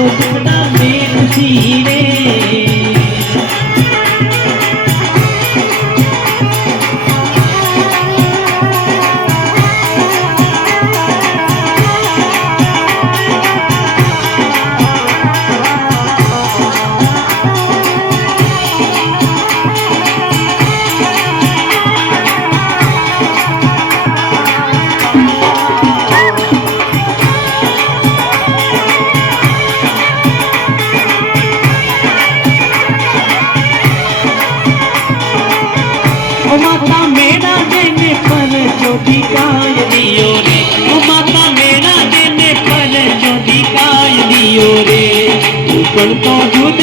दुखड़ा में खुशी रे माता मेरा देने पर जो दिखाई दियो रे माता मेरा देने पर जो दिखाई दियो रे ऊपर तो दूध